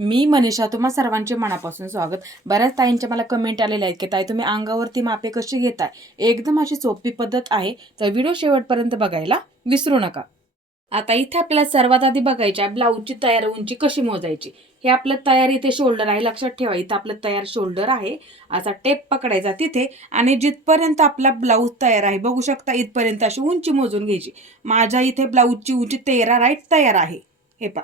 मी मनीषा तुम्हा सर्वांचे मनापासून स्वागत. बऱ्याच ताईंच्या मला कमेंट आलेल्या आहेत की ताई तुम्ही अंगावरती मापे कशी घेताय? एकदम अशी सोपी पद्धत आहे तर व्हिडिओ शेवटपर्यंत बघायला विसरू नका. आता इथे आपल्याला सर्वात आधी बघायची आहे ब्लाऊजची तयार उंची कशी मोजायची? हे आपलं तयार इथे शोल्डर आहे लक्षात ठेवा इथं आपलं तयार शोल्डर आहे. असा टेप पकडायचा तिथे आणि जिथपर्यंत आपला ब्लाऊज तयार आहे बघू शकता इथपर्यंत अशी उंची मोजून घ्यायची. माझ्या इथे ब्लाऊजची उंची तेरा राईट तयार आहे. हे पा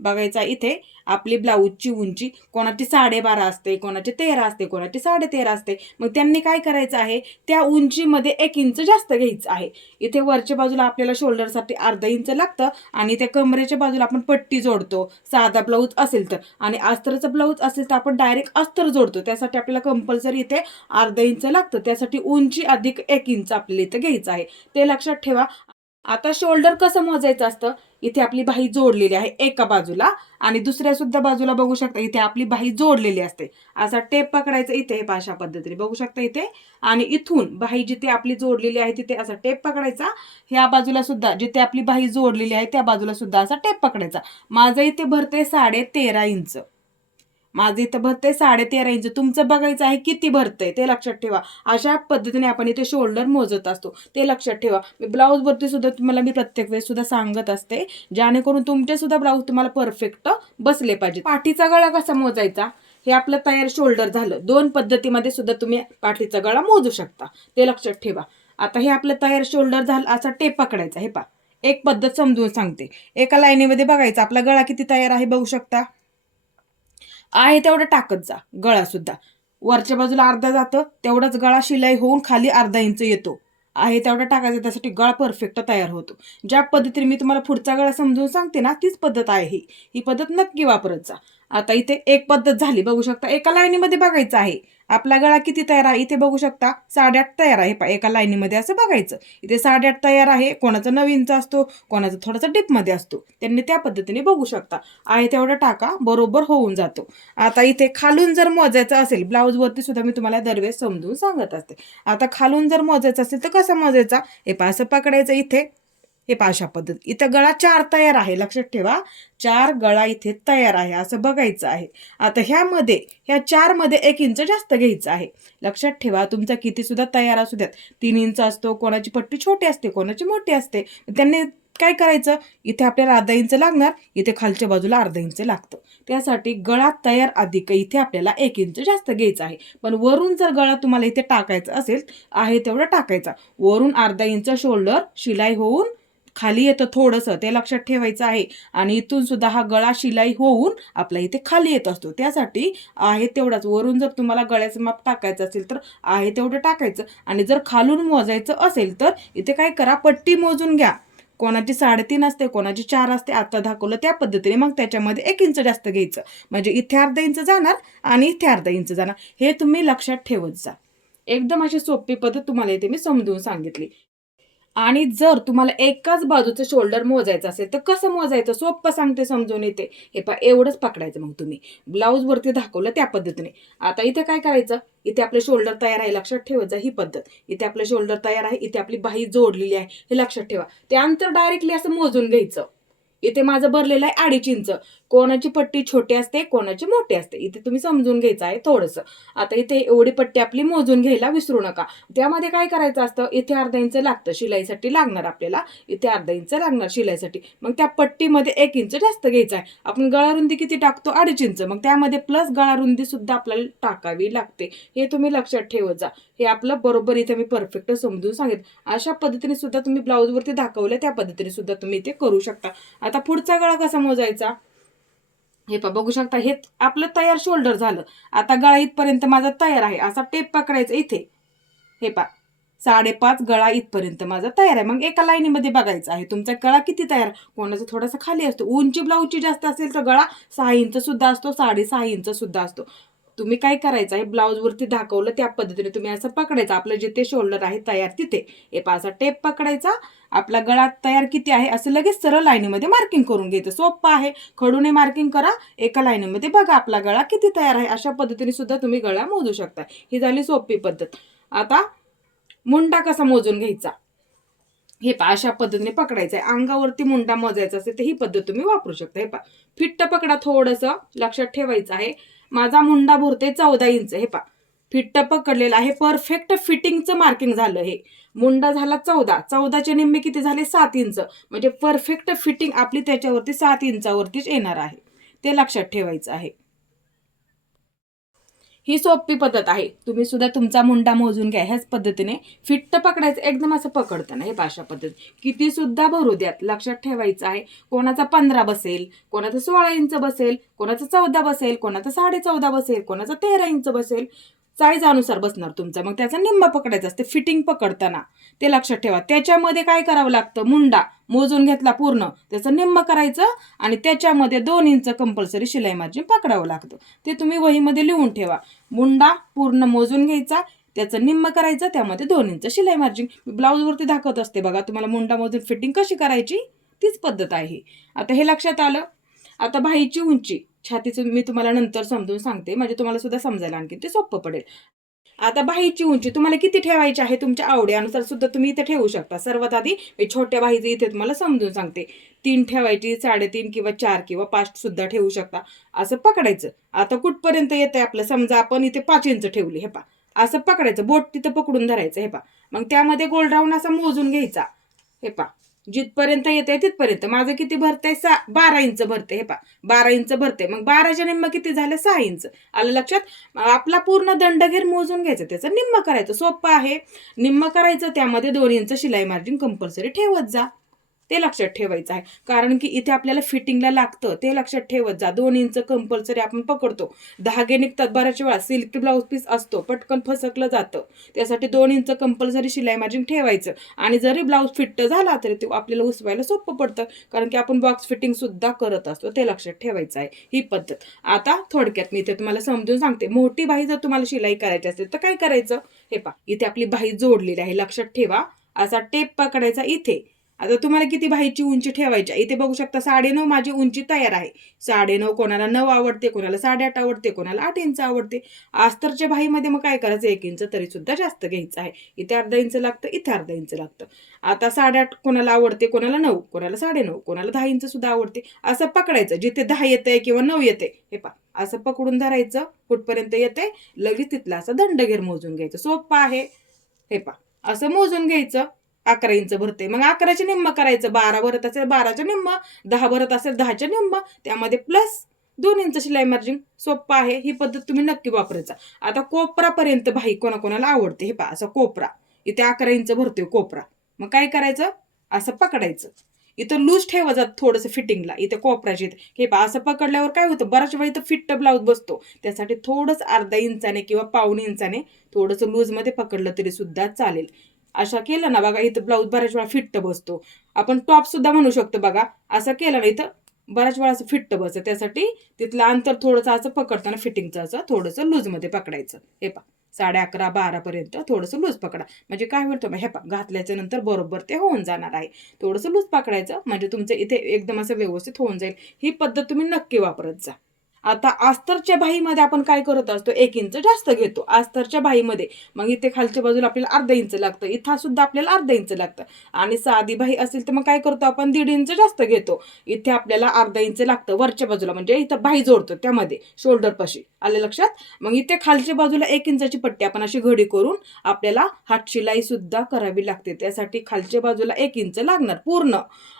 बघायचा इथे आपली ब्लाऊजची उंची कोणाची साडेबारा असते कोणाची तेरा असते कोणाची साडेतेरा असते. मग त्यांनी काय करायचं आहे? त्या उंचीमध्ये एक इंच जास्त घ्यायचं आहे. इथे वरच्या बाजूला आपल्याला शोल्डरसाठी अर्धा इंच लागतं आणि त्या कमरेच्या बाजूला आपण पट्टी जोडतो. साधा ब्लाऊज असेल तर. आणि अस्तरचं ब्लाऊज असेल तर आपण डायरेक्ट अस्तर जोडतो. त्यासाठी आपल्याला कंपल्सरी इथे अर्धा इंच लागतं. त्यासाठी उंची अधिक एक इंच आपल्याला इथं घ्यायचं आहे. ते लक्षात ठेवा. आता शोल्डर कसं मोजायचं असतं? इथे आपली बाही जोडलेली आहे एका बाजूला आणि दुसऱ्या सुद्धा बाजूला बघू शकता इथे आपली बाही जोडलेली असते. असा टेप पकडायचा इथे हे अशा पद्धतीने. बघू शकता इथे. आणि इथून बाही जिथे आपली जोडलेली आहे तिथे असा टेप पकडायचा. ह्या बाजूला सुद्धा जिथे आपली बाही जोडलेली आहे त्या बाजूला सुद्धा असा टेप पकडायचा. माझं इथे भरते साडे तेरा इंच. माझं इथं भरते साडेतेरा इंच. तुमचं बघायचं आहे किती भरतंय ते लक्षात ठेवा. अशा पद्धतीने आपण इथे शोल्डर मोजत असतो. ते लक्षात ठेवा. मी ब्लाऊजवरती सुद्धा तुम्हाला मी प्रत्येक वेळेस सुद्धा सांगत असते जेणेकरून तुमचे सुद्धा ब्लाऊज तुम्हाला परफेक्ट बसले पाहिजे पाठीचा गळा कसा मोजायचा? हे आपलं तयार शोल्डर झालं. दोन पद्धतीमध्ये सुद्धा तुम्ही पाठीचा गळा मोजू शकता. ते लक्षात ठेवा. आता हे आपलं तयार शोल्डर झालं असा टेप पकडायचा. हे पा एक पद्धत समजून सांगते. एका लाईनीमध्ये बघायचं. आपला गळा किती तयार आहे बघू शकता? आहे तेवढं टाकत जा गळा सुद्धा. वरच्या बाजूला अर्धा जातं तेवढाच गळा शिलाई होऊन खाली अर्धा इंच येतो. आहे तेवढा टाकायचा त्यासाठी गळा परफेक्ट तयार होतो. ज्या पद्धतीने मी तुम्हाला पुढचा गळा समजून सांगते ना तीच पद्धत आहे. ही ही पद्धत नक्की वापरत जा. आता इथे एक पद्धत झाली बघू शकता एका लाईनीमध्ये बघायचं आहे. आपला गळा किती तयार आहे? इथे बघू शकता साडेआठ तयार आहे. पा एका लाईनीमध्ये असं बघायचं. इथे साडेआठ तयार आहे. कोणाचा नवीनचा असतो कोणाचा थोडासा डिपमध्ये असतो. त्यांनी त्या पद्धतीने बघू शकता. आहे तेवढा टाका बरोबर होऊन जातो. आता इथे खालून जर मोजायचं असेल ब्लाऊजवरती सुद्धा मी तुम्हाला दरवेळेस समजून सांगत असते. आता खालून जर मोजायचं असेल तर कसं मोजायचा? हे पहा असं पकडायचं इथे. हे पहा अशा पद्धत. इथं गळा चार तयार आहे. लक्षात ठेवा. चार गळा इथे तयार आहे. असं बघायचं आहे. आता ह्यामध्ये ह्या चारमध्ये एक इंच जास्त घ्यायचं आहे. लक्षात ठेवा. तुमचा किती सुद्धा तयार असू द्यात. तीन इंच असतो. कोणाची पट्टी छोटी असते कोणाची मोठी असते. त्यांनी काय करायचं? इथे आपल्याला अर्धा इंच लागणार. इथे खालच्या बाजूला अर्धा इंच लागतं. त्यासाठी गळा तयार अधिक. इथे आपल्याला एक इंच जास्त घ्यायचा आहे. पण वरून जर गळा तुम्हाला इथे टाकायचा असेल आहे तेवढं टाकायचा. वरून अर्धा इंच शोल्डर शिलाई होऊन खाली येतं थोडंसं ते लक्षात ठेवायचं आहे. आणि इथून सुद्धा हा गळा शिलाई होऊन आपला इथे खाली येत असतो. त्यासाठी आहे तेवढाच. वरून जर तुम्हाला गळ्याचं माप टाकायचं असेल तर आहे तेवढं टाकायचं. आणि जर खालून मोजायचं असेल तर इथे काय करा पट्टी मोजून घ्या. कोणाची साडेतीन असते कोणाची चार असते आता दाखवलं त्या पद्धतीने मग त्याच्यामध्ये एक इंच जास्त घ्यायचं. म्हणजे इथे अर्धा इंच जाणार आणि इथे अर्धा इंच जाणार. हे तुम्ही लक्षात ठेवत जा. एकदम अशी सोपी पद्धत तुम्हाला इथे मी समजून सांगितली. आणि जर तुम्हाला एकाच बाजूचं शोल्डर मोजायचं असेल तर कसं मोजायचं? सोपं सांगते समजून येते. हे पा एवढंच पकडायचं मग तुम्ही. ब्लाऊजवरती दाखवलं त्या पद्धतीने. आता इथे काय करायचं? इथे आपलं शोल्डर तयार आहे लक्षात ठेवायचं जा ही पद्धत. इथे आपलं शोल्डर तयार आहे इथे आपली बाही जोडलेली आहे हे लक्षात ठेवा. त्यानंतर डायरेक्टली असं मोजून घ्यायचं. इथे माझं भरलेलं आहे अडीच इंच. कोणाची पट्टी छोटी असते कोणाची मोठी असते. इथे तुम्ही समजून घ्यायचं आहे थोडंसं. आता इथे एवढी पट्टी आपली मोजून घ्यायला विसरू नका. त्यामध्ये काय करायचं असतं? इथे अर्धा इंच लागतं शिलाईसाठी लागणार आपल्याला. इथे अर्धा इंच लागणार शिलाईसाठी. मग त्या पट्टीमध्ये एक इंच जास्त घ्यायचा आहे आपण गळारुंदी किती टाकतो? अडीच इंच. मग त्यामध्ये प्लस गळारुंदी सुद्धा आपल्याला टाकावी लागते. हे तुम्ही लक्षात ठेवत जा. हे आपलं बरोबर इथे मी परफेक्ट समजून सांगितलं. अशा पद्धतीने सुद्धा तुम्ही ब्लाऊजवरती दाखवलं त्या पद्धतीने सुद्धा तुम्ही इथे करू शकता. आता पुढचा गळा कसा मोजायचा? हे पा बघू शकता हे आपलं तयार शोल्डर झालं. आता गळा इथपर्यंत माझा तयार आहे. असा टेप पकडायचा इथे. हे पा साडेपाच गळा इथपर्यंत माझा तयार आहे. मग एका लाईनीमध्ये बघायचं आहे. तुमचा गळा किती तयार? कोणाचा थोडासा खाली असतो. उंची ब्लाऊजची जास्त असेल तर गळा सहा इंच सुद्धा असतो साडेसहा इंच सुद्धा असतो. तुम्ही काय करायचं आहे? ब्लाऊजवरती दाखवलं त्या पद्धतीने तुम्ही असं पकडायचं. आपलं जिथे शोल्डर आहे तयार तिथे. हे पासा टेप पकडायचा. आपला गळा तयार किती आहे असं लगेच सरळ लाईनीमध्ये मार्किंग करून घ्यायचं. सोपं आहे. खडूने मार्किंग करा. एका लाईनीमध्ये बघा आपला गळा किती तयार आहे. अशा पद्धतीने सुद्धा तुम्ही गळा मोजू शकता. ही झाली सोपी पद्धत. आता मुंडा कसा मोजून घ्यायचा? हे पा अशा पद्धतीने पकडायचं आहे अंगावरती मुंडा मोजायचा असेल तर ही पद्धत तुम्ही वापरू शकता. हे पा फिट्ट पकडा थोडंसं लक्षात ठेवायचं आहे. माझा मुंडा भरते चौदा इंच. हे पा फिट्ट पकडलेलं आहे. परफेक्ट फिटिंगचं मार्किंग झालं हे. मुंडा झाला चौदा. चौदाचे निम्मे किती झाले? सात इंच. म्हणजे परफेक्ट फिटिंग आपली त्याच्यावरती सात इंचावरतीच येणार आहे. ते लक्षात ठेवायचं आहे. ही सोपी पद्धत आहे. तुम्ही सुद्धा तुमचा मुंडा मोजून घ्या. ह्याच पद्धतीने फिट्ट पकडायचं. एकदम असं पकडताना हे भाषा पद्धत. किती सुद्धा भरू द्यात. लक्षात ठेवायचं आहे. कोणाचा पंधरा बसेल कोणाचा सोळा इंच बसेल कोणाचा चौदा बसेल कोणाचा साडे चौदा बसेल कोणाचा तेरा इंच बसेल. साईजानुसार बसणार तुमचा. मग त्याचा निम्मा पकडायचा असते फिटिंग पकडताना. ते लक्षात ठेवा. त्याच्यामध्ये काय करावं लागतं? मुंडा. मोजून घेतला पूर्ण. त्याचं निम्म करायचं आणि त्याच्यामध्ये दोन इंच कंपल्सरी शिलाई मार्जिन पकडावं लागतं. ते तुम्ही वहीमध्ये लिहून ठेवा. मुंडा पूर्ण मोजून घ्यायचा. त्याचं निम्म करायचं. त्यामध्ये दोन इंच शिलाई मार्जिन ब्लाऊजवरती दाखवत असते बघा तुम्हाला मुंडा मोजून फिटिंग कशी करायची? तीच पद्धत आहे आता हे लक्षात आलं? आता भाईची उंची. छातीचं मी तुम्हाला नंतर समजून सांगते. म्हणजे तुम्हाला सुद्धा समजायला आणखी ते सोपं पडेल. आता बाईची उंची तुम्हाला किती ठेवायची आहे? तुमच्या आवड्यानुसार सुद्धा तुम्ही इथे ठेवू शकता. सर्वात आधी मी छोट्या बाईचं इथे तुम्हाला समजून सांगते. तीन ठेवायची साडेतीन किंवा चार किंवा पाच सुद्धा ठेवू शकता. असं पकडायचं. आता कुठपर्यंत येते आपलं? समजा आपण इथे पाच इंच ठेवली हे पा असं पकडायचं. बोट तिथं पकडून धरायचं हे पा मग त्यामध्ये गोल राऊंड असा मोजून घ्यायचा. हे पा जिथपर्यंत येते तिथपर्यंत. माझं किती भरतंय? सा बारा इंच भरते हे पा बारा इंच भरते मग बाराच्या निम्म किती झालं? सहा इंच. आलं लक्षात? आपला पूर्ण दंडघेर मोजून घ्यायचं त्याचं निम्म करायचं. सोपं आहे. निम्म करायचं त्यामध्ये दोन इंच शिलाई मार्जिन कंपल्सरी ठेवत जा. ते लक्षात ठेवायचं आहे. कारण की इथे आपल्याला फिटिंगला लागतं ते लक्षात ठेवत जा. दोन इंच कंपल्सरी आपण पकडतो. धागे निघतात बऱ्याच वेळा. सिल्क ब्लाऊज पीस असतो पटकन फसकलं जातं. त्यासाठी दोन इंच कंपल्सरी शिलाई मार्जिन ठेवायचं. आणि जरी ब्लाऊज फिट्ट झाला तरी ते आपल्याला उसवायला सोपं पडतं. कारण की आपण बॉक्स फिटिंग सुद्धा करत असतो ते लक्षात ठेवायचं आहे ही पद्धत. आता थोडक्यात मी इथे तुम्हाला समजून सांगते. मोठी बाही जर तुम्हाला शिलाई करायची असेल तर काय करायचं? हे पा इथे आपली बाही जोडलेली आहे. लक्षात ठेवा. असा टेप पकडायचा इथे. आता तुम्हाला किती भाईची उंची ठेवायची आहे? इथे बघू शकता साडेनऊ माझी उंची तयार आहे. साडेनऊ कोणाला नऊ आवडते कोणाला साडेआठ आवडते कोणाला आठ इंच आवडते. आस्तरच्या भाईमध्ये मग काय करायचं? एक इंच तरी सुद्धा जास्त घ्यायचं आहे. इथे अर्धा इंच लागतं इथे अर्धा इंच लागतं. आता साडेआठ कोणाला आवडते? कोणाला नऊ कोणाला साडेनऊ कोणाला दहा इंच सुद्धा आवडते. असं पकडायचं. जिथे दहा येतंय किंवा नऊ येते हे पा असं पकडून धरायचं. कुठपर्यंत येते लगेच तिथला असं दंडघेर मोजून घ्यायचं. सोपं आहे. हे पा असं मोजून घ्यायचं. अकरा इंच भरते मग अकराचे निम्म करायचं बारा भरत असेल बाराच्या निम्म दहा भरत असेल दहाच्या निम्म त्यामध्ये प्लस दोन इंच शिलाई मार्जिन सोपं आहे. ही पद्धत तुम्ही नक्की वापरायचा. आता कोपरापर्यंत भाई कोणाकोणाला आवडते हे पहा. असं कोपरा. इथे अकरा इंच भरतोय कोपरा. मग काय करायचं? असं पकडायचं. इथं लूज ठेवा जात थोडंसं फिटिंगला इथे कोपराचे हे पहा असं पकडल्यावर काय होतं? बऱ्याच वेळी इथं फिट्ट ब्लाऊज बसतो. त्यासाठी थोडंसं अर्धा इंचाने किंवा पाऊण इंचाने थोडंसं लूजमध्ये पकडलं तरी सुद्धा चालेल. अशा केलं ना बघा इथं ब्लाऊज बऱ्याच वेळा फिट्ट बसतो. आपण टॉप सुद्धा म्हणू शकतो बघा असं केलं ना इथं बऱ्याच वेळा असं फिट्ट बसतं. त्यासाठी तिथलं अंतर थोडंसं असं पकडताना फिटिंगचं असं थोडंसं लूजमध्ये पकडायचं. हे पा साडे अकरा बारापर्यंत थोडंसं लूज पकडा. म्हणजे काय होतं हे पा घातल्याच्या नंतर बरोबर ते होऊन जाणार आहे. थोडंसं लूज पकडायचं म्हणजे तुमचं इथे एकदम असं व्यवस्थित होऊन जाईल. ही पद्धत तुम्ही नक्की वापरत जा. आता आस्तरच्या बाहीमध्ये आपण काय करत असतो? एक इंच जास्त घेतो. आस्तरच्या बाहीमध्ये. मग इथे खालच्या बाजूला आपल्याला अर्धा इंच लागतं. इथं सुद्धा आपल्याला अर्धा इंच लागतं. आणि साधी बाही असेल तर मग काय करतो आपण? दीड इंच जास्त घेतो. इथे आपल्याला अर्धा इंच लागतं वरच्या बाजूला. म्हणजे इथं बाही जोडतो त्यामध्ये शोल्डर पाशी. आले लक्षात? मग इथे खालच्या बाजूला एक इंचाची पट्टी आपण अशी घडी करून आपल्याला हातशिलाई सुद्धा करावी लागते. त्यासाठी खालच्या बाजूला एक इंच लागणार पूर्ण.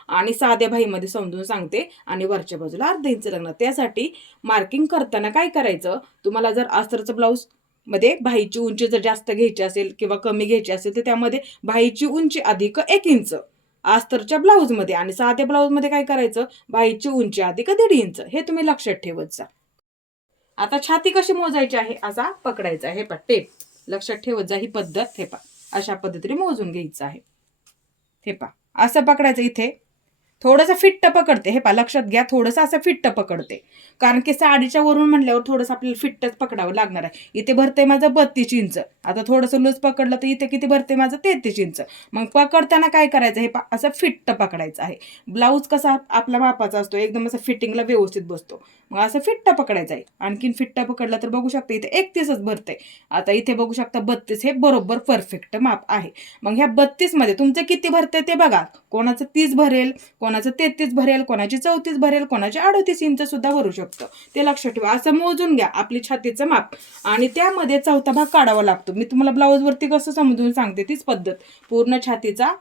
आणि साध्या भाईमध्ये समजून सांगते. आणि वरच्या बाजूला अर्ध इंच लागणार त्यासाठी मार्किंग करताना काय करायचं? तुम्हाला जर अस्तरचं ब्लाऊजमध्ये भाईची उंची जर जास्त घ्यायची असेल किंवा कमी घ्यायची असेल तर त्यामध्ये भाईची उंची अधिक एक इंच. अस्तरच्या ब्लाऊजमध्ये आणि साध्या ब्लाऊजमध्ये काय करायचं? भाईची उंची अधिक दीड इंच. हे तुम्ही लक्षात ठेवत जा. आता छाती कशी मोजायची आहे? असा पकडायचा आहे. पा टेप. लक्षात ठेवत जा ही पद्धत. हे पा अशा पद्धतीने मोजून घ्यायचं आहे. हे पा असं पकडायचं इथे. थोडंसं फिट्ट पकडते. हे पा लक्षात घ्या थोडंसं असं फिट्ट पकडते. कारण की साडीच्या वरून म्हणल्यावर थोडंसं आपल्याला फिट्टच पकडावं लागणार आहे. इथे भरते माझं बत्तीस इंच. आता थोडंसं लूज पकडलं तर इथे किती भरते माझं? तेहतीस इंच. मग पकडताना काय करायचं? हे पा असं फिट्ट पकडायचं आहे. ब्लाऊज कसा आपला मापाचा असतो एकदम असं फिटिंगला व्यवस्थित बसतो. मग असं फिट्ट पकडायचं आहे. आणखीन फिट्ट पकडलं तर बघू शकता इथे एकतीसच भरते. आता इथे बघू शकता बत्तीस हे बरोबर परफेक्ट माप आहे. मग ह्या बत्तीसमध्ये तुमचे किती भरते ते बघा. कोणाचं तीस भरेल कोणाचं तेहतीस भरेल कोणाची चौतीस भरेल कोणाची अडतीस इंच सुद्धा भरू शकतं. ते लक्षात ठेवा. असं मोजून घ्या आपली छातीचं माप. आणि त्यामध्ये चौथा भाग काढावा लागतो. मी तुम्हाला ब्लाऊजवरती कसं समजून सांगते तीच पद्धत. पूर्ण छातीचा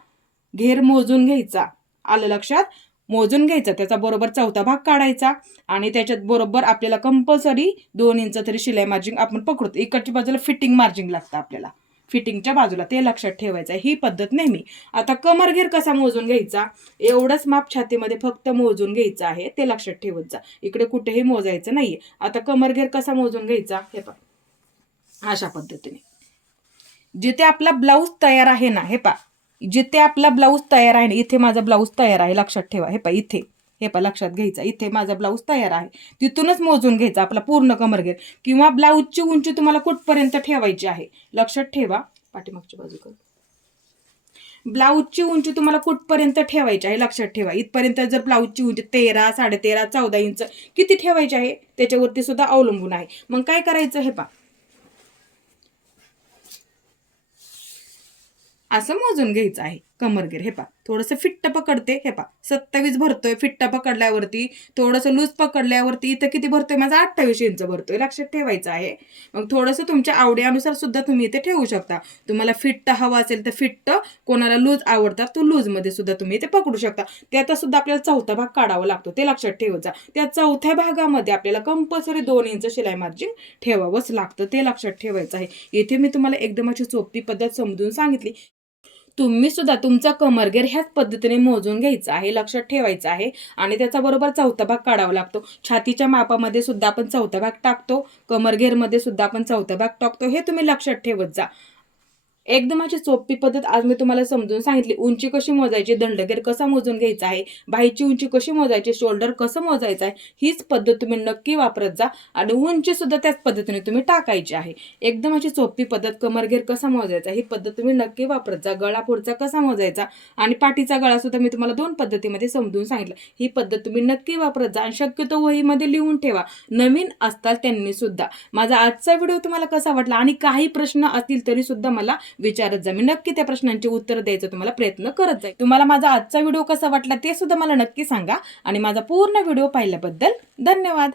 घेर मोजून घ्यायचा. आलं लक्षात? मोजून घ्यायचा. त्याचा बरोबर चौथा भाग काढायचा आणि त्याच्यात बरोबर आपल्याला कंपल्सरी दोन इंच तरी शिलाई मार्जिंग आपण पकडतो. इकडच्या बाजूला फिटिंग मार्जिंग लागतं आपल्याला. फिटिंगच्या बाजूला ते लक्षात ठेवायचं. आहे ही पद्धत नेहमी. आता कमर घेर कसा मोजून घ्यायचा? एवढंच माप छातीमध्ये फक्त मोजून घ्यायचं आहे ते लक्षात ठेवत जा. इकडे कुठेही मोजायचं नाहीये. आता कमर घेर कसा मोजून घ्यायचा? हे पण अशा पद्धतीने. जिथे आपला ब्लाऊज तयार आहे ना हे पा जिथे आपला ब्लाऊज तयार आहे ना इथे माझा ब्लाऊज तयार आहे लक्षात ठेवा. हे पा इथे. हे पा लक्षात घ्यायचा. इथे माझा ब्लाऊज तयार आहे. तिथूनच मोजून घ्यायचा आपला पूर्ण कमरघेर किंवा ब्लाऊजची उंची तुम्हाला कुठपर्यंत ठेवायची आहे लक्षात ठेवा. पाठीमागची बाजू कर ब्लाऊजची उंची तुम्हाला कुठपर्यंत ठेवायची आहे लक्षात ठेवा. इथपर्यंत जर ब्लाऊजची उंची तेरा साडेतेरा चौदा इंच किती ठेवायची आहे त्याच्यावरती सुद्धा अवलंबून आहे. मग काय करायचं हे पा असं मोजून घ्यायचं आहे. कमरगीर हे पा थोडंसं फिट्ट पकडते हे पा सत्तावीस भरतोय फिट्ट पकडल्यावरती थोडंसं लूज पकडल्यावरती इथं किती भरतोय? माझा अठ्ठावीस इंच भरतोय. लक्षात ठेवायचं आहे. मग थोडंसं तुमच्या आवडीनुसार सुद्धा तुम्ही इथे ठेवू शकता. तुम्हाला फिट्ट हवा असेल तर फिट्ट कोणाला लूज आवडतात तो लूजमध्ये सुद्धा तुम्ही इथे पकडू शकता. त्याचा सुद्धा आपल्याला चौथा भाग काढावा लागतो ते लक्षात ठेवायचा. त्या चौथ्या भागामध्ये आपल्याला कंपल्सरी दोन इंच शिलाई मार्जिन ठेवावंच लागतं ते लक्षात ठेवायचं आहे. इथे मी तुम्हाला एकदम अशी सोपी पद्धत समजून सांगितली. तुम्ही सुद्धा तुमचा कमरगेर ह्याच पद्धतीने मोजून घ्यायचा आहे लक्षात ठेवायचं आहे. आणि त्याचा बरोबर चौथा भाग काढावा लागतो. छातीच्या मापामध्ये सुद्धा आपण चौथा भाग टाकतो. कमरगेरमध्ये सुद्धा आपण चौथा भाग टाकतो. हे तुम्ही लक्षात ठेवत जा. एकदम अशी सोपी पद्धत आज मी तुम्हाला समजून सांगितली. उंची कशी मोजायची दंडगेर कसा मोजून घ्यायचा आहे बाईची उंची कशी मोजायची शोल्डर कसं मोजायचं आहे हीच पद्धत तुम्ही नक्की वापरत जा आणि उंची सुद्धा त्याच पद्धतीने तुम्ही टाकायची आहे. एकदम अशी सोपी पद्धत कमरघेर कसा मोजायचा ही पद्धत तुम्ही नक्की वापरत जा. गळा पुढचा कसा मोजायचा आणि पाठीचा गळा सुद्धा मी तुम्हाला दोन पद्धतीमध्ये समजून सांगितलं. ही पद्धत तुम्ही नक्की वापरत जा आणि शक्यतो वहीमध्ये लिहून ठेवा. नवीन असताल त्यांनी सुद्धा. माझा आजचा व्हिडिओ तुम्हाला कसा वाटला आणि काही प्रश्न असतील तरी सुद्धा मला विचारत जा. मी नक्की त्या प्रश्नांची उत्तर द्यायचा तुम्हाला प्रयत्न करत जाईल. तुम्हाला माझा आजचा व्हिडिओ कसा वाटला ते सुद्धा मला नक्की सांगा. आणि माझा पूर्ण व्हिडिओ पाहिल्याबद्दल धन्यवाद.